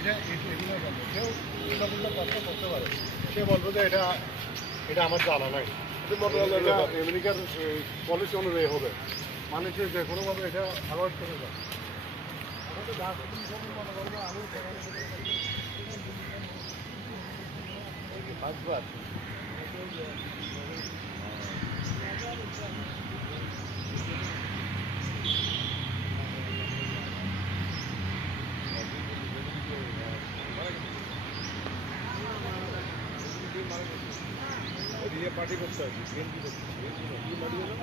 এটা এগুলো বলব কেউ উল্টাপুল্টা কথা করতে পারে। সে বলব যে এটা এটা আমার জানা নাই। আমেরিকার পলিসি অনুযায়ী হবে। মানুষের যে কোনোভাবে এটা অ্যাভয়েড করে যায় আমাদের মনে করব আলু পাঁচবার পার্টি করতে হবে বিএনপি করতে অ্যাপলের